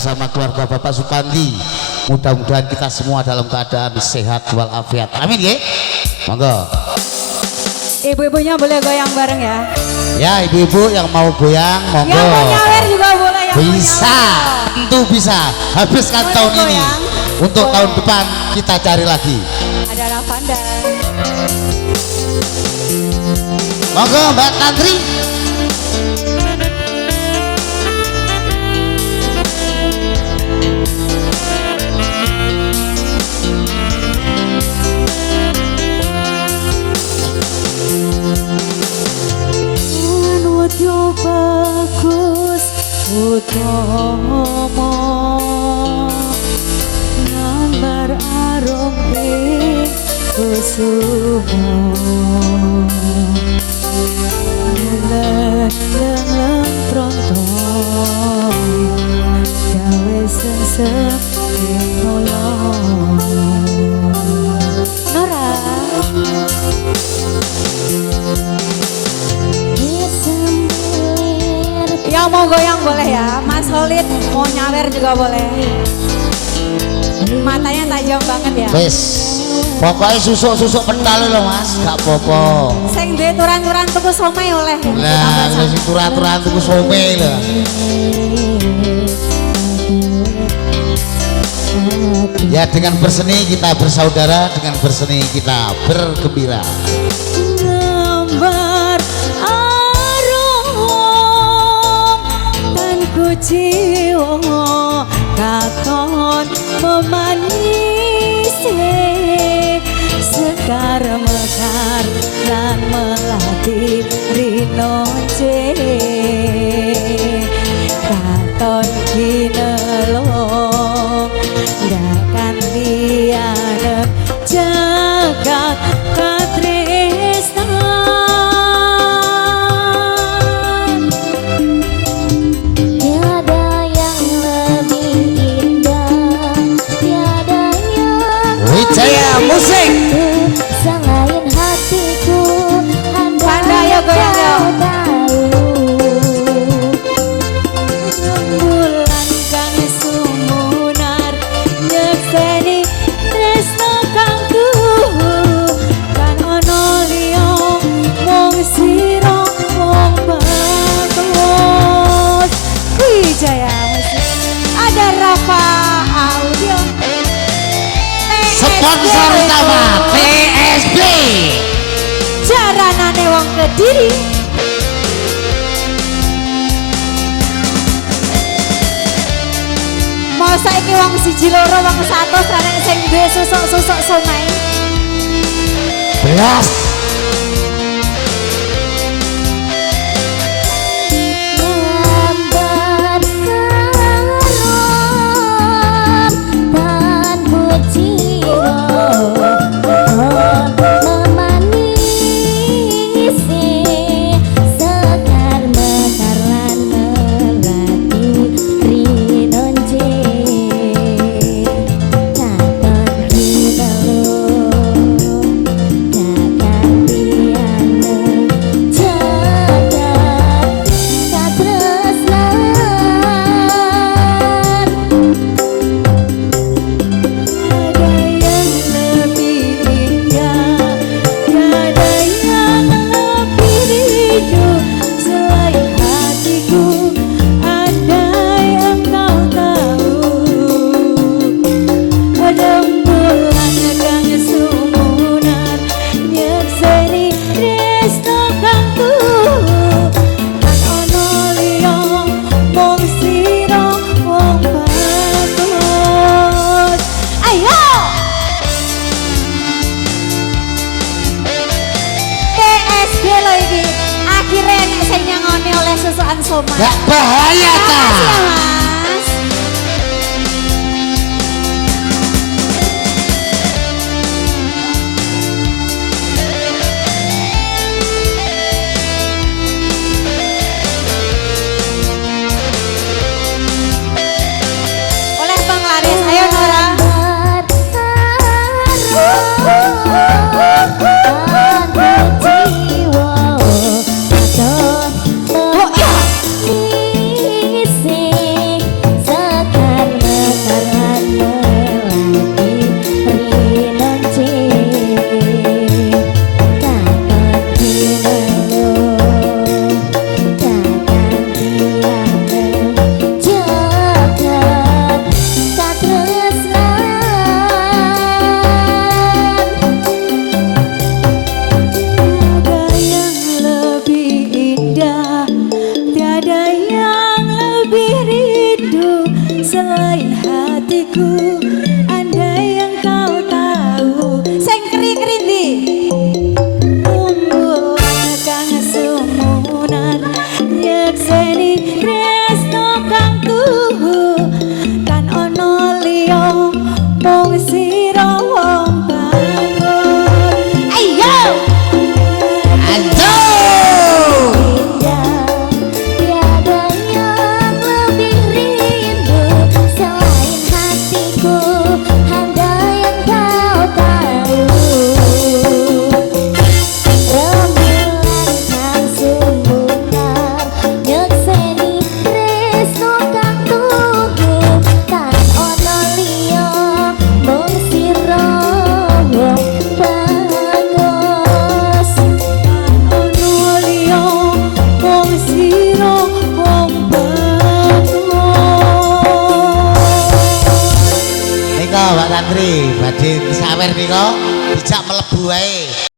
bersama keluarga Bapak Supandi. Mudah-mudahan kita semua dalam keadaan sehat walafiat. Amin ya. Monggo. Ibu-ibunya boleh goyang bareng ya. Ya ibu-ibu yang mau goyang monggo. Yang mau nyawer juga boleh ya. Bisa, tentu bisa. Habiskan boleh tahun goyang. ini. Untuk Boleh. tahun depan kita cari lagi. Ada Lavanda. Monggo Mbak Tantri. Bagus utama gambar arum ing kusumo leleng tronton gawe sesek nolong Nora. Yang mau goyang boleh ya, Mas Holid mau nyawer juga boleh. Matanya tajam banget ya. Wes, pokoknya susuk-susuk pental loh Mas, gak apa-apa. Sing duwe turan-turan tuku somai oleh. Lah, wis turun-turun tuku some lho. Ya dengan berseni kita bersaudara, dengan berseni kita bergembira. Gambar arum dan jiwa katon memanisi sekar mekar lan melati rinoce katon kinelong dakan lianem jagat katresnan. Tiada yang lebih indah, tiada yang Wijaya musik. selain hatiku. Pandai ya goyang ya. Bulan kang sumunar nyekseni tresno kangku Kan ono liya mung sira mung bagus. Wijaya musik. Ada Rafa Audio. Sponsor utama TSB. Jaranane wong Kediri. Mau saiki wong siji loro wong 100 rene sing duwe susuk-susuk somai. Belas. gambar karom dan bujiwa memanisi sekar mekar lan melati rinonje katon hinelung dakan lianem jagat katresnan. Ada yang lebih indah, tiada yang lebih rindu selain hatiku. Andai engkau tahu, rembulan kang sumunar nyekseni tresno kangku. Kan ono liya mung sira wong bagus. Ayo TSG lo iki akhirnya nek sing nyangoni oleh susukan somai. Gak bahaya ta. Makasih ya Mas. Oleh Bang Laris, ayo Nora. Jiwa katon Oh, iya. memanisi santri badhe sawer nika dijak mlebu ae